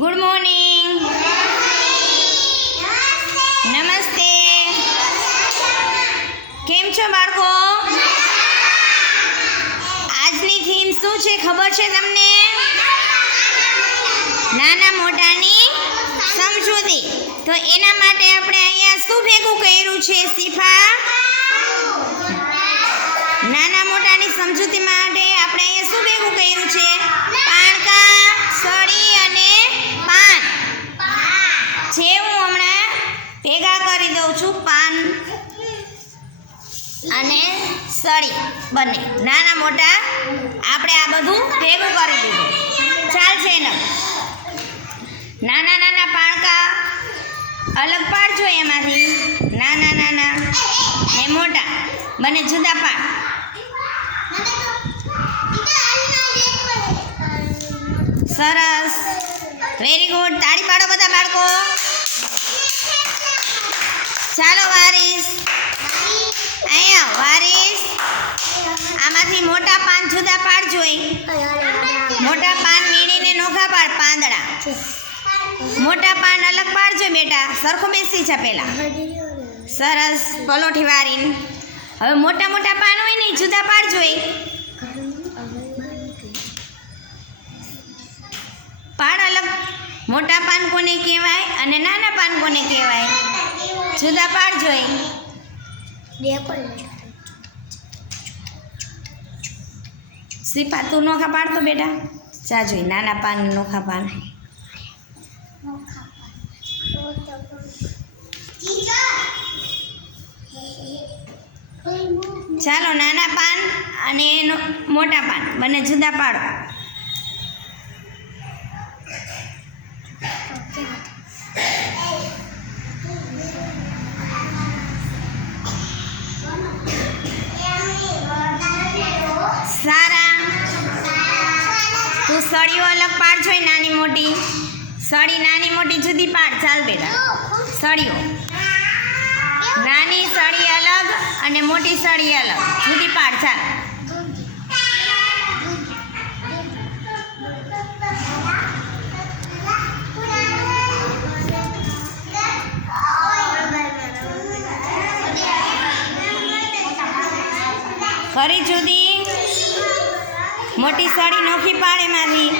Good morning. નમસ્તે. કેમ છો બાળકો? આજની થીમ શું છે ખબર છે તમને? નાના મોટાની સમજૂતી. તો એના માટે આપણે અહીંયા શું ભેગું કર્યું છે શિફા? નાના મોટાની સમજૂતી માટે આપણે અહીંયા શું ભેગું કર્યું છે? પાણકા, સળી અને પાન. જે હું હમણાં ભેગા કરી દઉં છું, પાન અને સળી બંને. નાના મોટા આપણે આ બધું ભેગું કરી દીધું. ચાલશે ને? નાના નાના પાણકા અલગ પાડજો, એમાંથી નાના નાના ને મોટા બંને જુદા પાડ. સરસ, વેરી ગુડ. તાળી પાડો બધા બાળકો. ચાલો વારીસ, અહીંયા વારીસ. આમાંથી મોટા પાન જુદા પાડજો. મોટા પાન વીણીને નોખા પાડ. પાંદડા મોટા પાન અલગ પાડજો બેટા. સરખું બેસી છે પેલા. સરસ, પલોઠી વારીને. હવે મોટા મોટા પાન હોય ને જુદા પાડજો. પાડ અલગ. મોટા પાન કોને કહેવાય અને નાના પાન કોને કહેવાય? જુદા પાડજો. શિફા તું નોખા પાડતો બેટા. જા જોઈ નાના પાન નોખા પાન. ચાલો, નાના પાન અને મોટા પાન બંને જુદા પાડો. સારા, તું સળીઓ અલગ પાડજો. નાની મોટી સળી નાની મોટી જુદી પાડ. ચાલ બેટા. સળીઓ નાની સળી અલગ અને મોટી સળી અલગ જુદી પાડ. ચાલ. ફરી જુદી મોટી સળી નોખી પાડ. એમાંથી